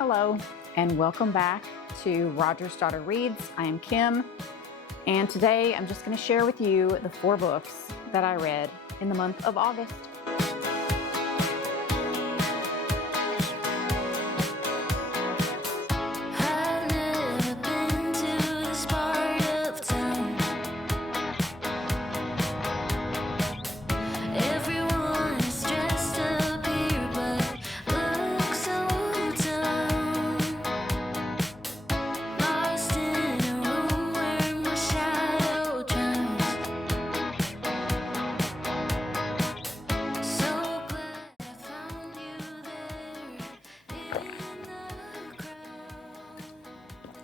Hello, and welcome back to Roger's Daughter Reads. I am Kim, and today I'm just going to share with you the 4 books that I read in the month of August.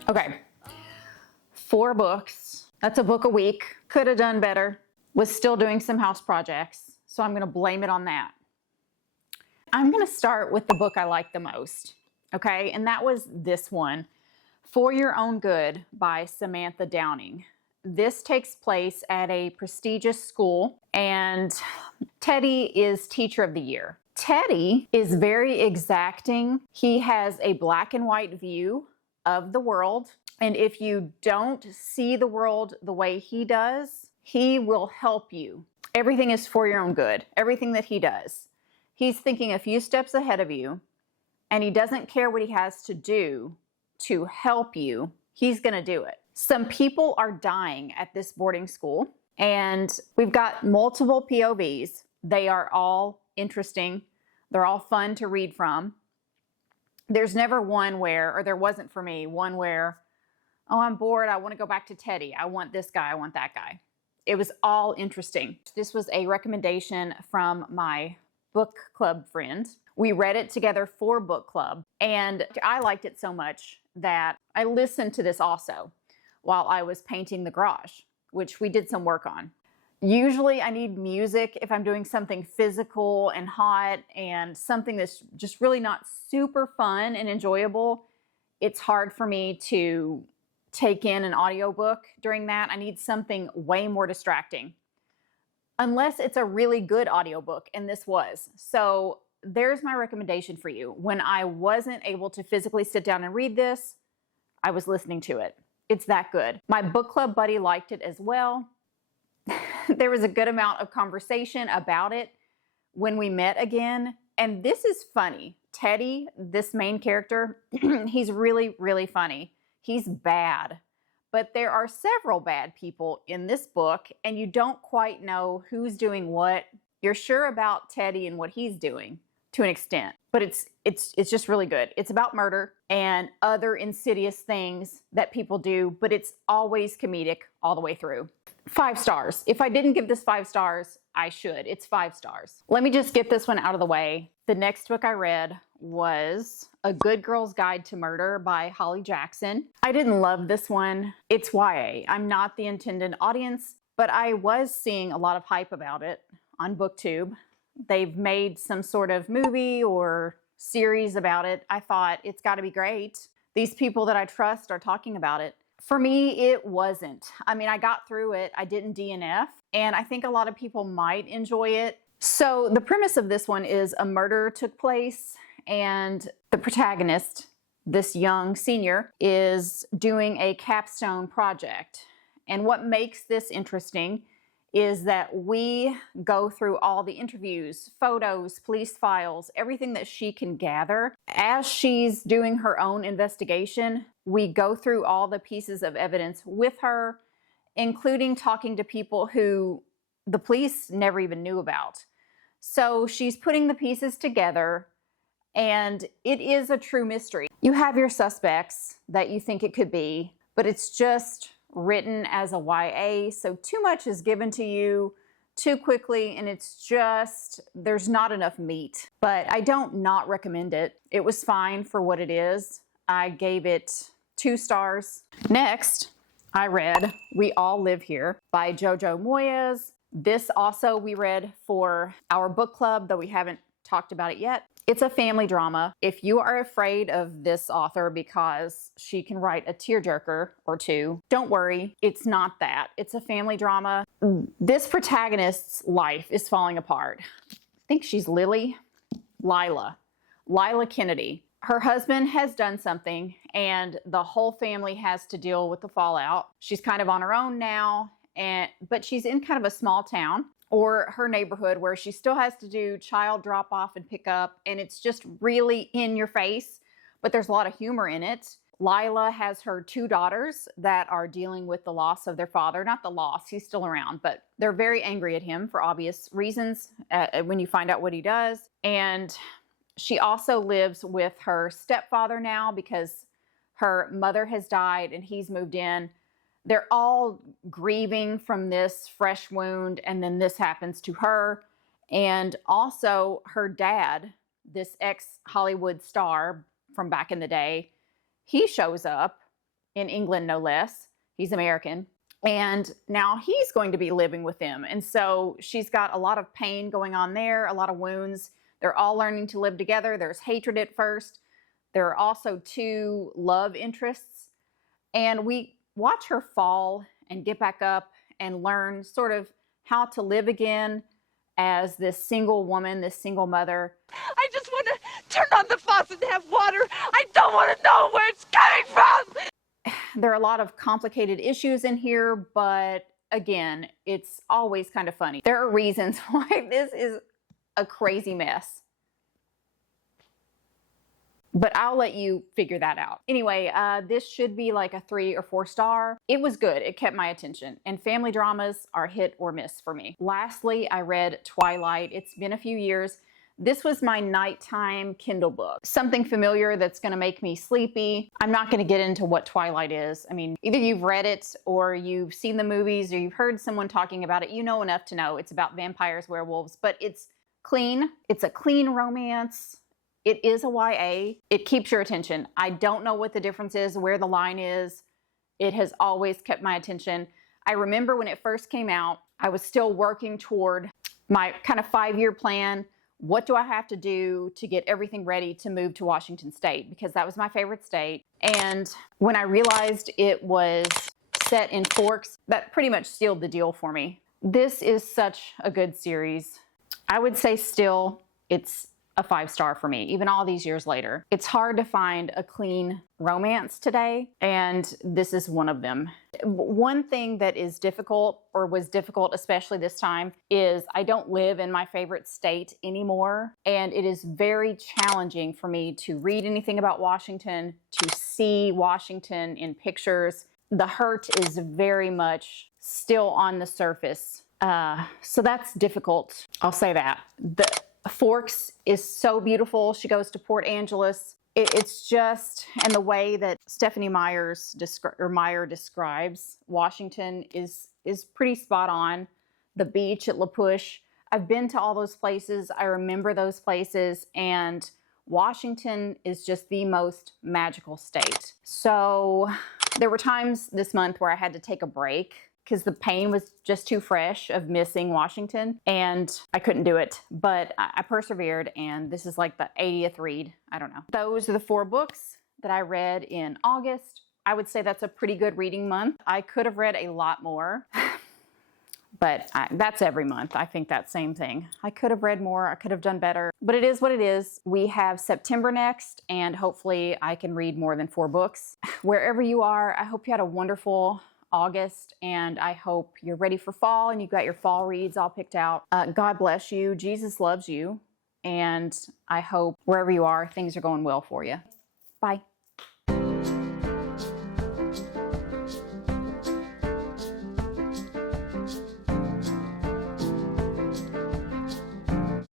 Okay, 4 books. That's a book a week. Could have done better. Was still doing some house projects, so I'm going to blame it on that. I'm going to start with the book I like the most, okay? And that was this one, For Your Own Good by Samantha Downing. This takes place at a prestigious school, and Teddy is Teacher of the Year. Teddy is very exacting. He has a black and white view of the world, and if you don't see the world the way he does, he will help you. Everything is for your own good. Everything that he does. He's thinking a few steps ahead of you, and he doesn't care what he has to do to help you. He's going to do it. Some people are dying at this boarding school, and we've got multiple POVs. They are all interesting. They're all fun to read from. There's never one where, or there wasn't for me, one where, oh, I'm bored, I want to go back to Teddy. I want this guy, I want that guy. It was all interesting. This was a recommendation from my book club friend. We read it together for book club, and I liked it so much that I listened to this also while I was painting the garage, which we did some work on. Usually I need music if I'm doing something physical and hot and something that's just really not super fun and enjoyable. It's hard for me to take in an audiobook during that. I need something way more distracting. Unless it's a really good audiobook, and this was. So there's my recommendation for you. When I wasn't able to physically sit down and read this, I was listening to it. It's that good. My book club buddy liked it as well. There was a good amount of conversation about it when we met again. And this is funny. Teddy, this main character, he's really, really funny. He's bad. But there are several bad people in this book, and you don't quite know who's doing what. You're sure about Teddy and what he's doing to an extent. But it's just really good. It's about murder and other insidious things that people do, but it's always comedic all the way through. 5 stars. If I didn't give this 5 stars, I should. It's 5 stars. Let me just get this one out of the way. The next book I read was A Good Girl's Guide to Murder by Holly Jackson. I didn't love this one. It's YA. I'm not the intended audience, but I was seeing a lot of hype about it on BookTube. They've made some sort of movie or series about it. I thought it's got to be great. These people that I trust are talking about it. For me, it wasn't. I mean, I got through it. I didn't DNF, and I think a lot of people might enjoy it. So the premise of this one is a murder took place, and the protagonist, this young senior, is doing a capstone project. And what makes this interesting is that we go through all the interviews, photos, police files, everything that she can gather. As she's doing her own investigation, we go through all the pieces of evidence with her, including talking to people who the police never even knew about. So she's putting the pieces together, and it is a true mystery. You have your suspects that you think it could be, but it's just written as a YA, so too much is given to you too quickly, and it's just, there's not enough meat. But I don't not recommend it. It was fine for what it is. I gave it 2 stars. Next, I read We All Live Here by Jojo Moyes. This also we read for our book club, though we haven't talked about it yet. It's a family drama. If you are afraid of this author because she can write a tearjerker or two, don't worry. It's not that. It's a family drama. This protagonist's life is falling apart. I think she's Lila Kennedy. her husband has done something and the whole family has to deal with the fallout. She's kind of on her own now, but she's in kind of a small town or her neighborhood where she still has to do child drop off and pick up, and it's just really in your face, but there's a lot of humor in it. Lila has her 2 daughters that are dealing with the loss of their father. Not the loss, he's still around, but they're very angry at him for obvious reasons when you find out what he does. And she also lives with her stepfather now because her mother has died and he's moved in. They're all grieving from this fresh wound, and then this happens to her. And also her dad, this ex-Hollywood star from back in the day, he shows up in England, no less. He's American. And now he's going to be living with them. And so she's got a lot of pain going on there, a lot of wounds. They're all learning to live together. There's hatred at first. There are also 2 love interests. And we watch her fall and get back up and learn sort of how to live again as this single woman, this single mother. I just want to turn on the faucet and have water. I don't want to know where it's coming from. There are a lot of complicated issues in here, but again, it's always kind of funny. There are reasons why this is a crazy mess, but I'll let you figure that out. Anyway, this should be like a 3 or 4 star. It was good. It kept my attention. And family dramas are hit or miss for me. Lastly, I read Twilight. It's been a few years. This was my nighttime Kindle book. Something familiar that's going to make me sleepy. I'm not going to get into what Twilight is. I mean, either you've read it or you've seen the movies or you've heard someone talking about it. You know enough to know it's about vampires, werewolves, but it's clean. It's a clean romance. It is a YA. It keeps your attention. I don't know what the difference is, where the line is. It has always kept my attention. I remember when it first came out, I was still working toward my kind of 5-year plan. What do I have to do to get everything ready to move to Washington State? Because that was my favorite state. And when I realized it was set in Forks, that pretty much sealed the deal for me. This is such a good series. I would say still it's a 5-star for me, even all these years later. It's hard to find a clean romance today, and this is one of them. One thing that is difficult, or was difficult especially this time, is I don't live in my favorite state anymore, and it is very challenging for me to read anything about Washington, to see Washington in pictures. The hurt is very much still on the surface. So that's difficult. I'll say that. Forks is so beautiful. She goes to Port Angeles. It's just, and the way that Stephanie Meyer describes Washington is pretty spot on. The beach at La Push. I've been to all those places. I remember those places, and Washington is just the most magical state. So there were times this month where I had to take a break because the pain was just too fresh of missing Washington, and I couldn't do it. But I persevered, and this is like the 80th read. I don't know. Those are the 4 books that I read in August. I would say that's a pretty good reading month. I could have read a lot more, but that's every month. I think that same thing. I could have read more. I could have done better, but it is what it is. We have September next, and hopefully I can read more than 4 books. Wherever you are, I hope you had a wonderful August, and I hope you're ready for fall and you've got your fall reads all picked out. God bless you. Jesus loves you. And I hope wherever you are, things are going well for you. Bye.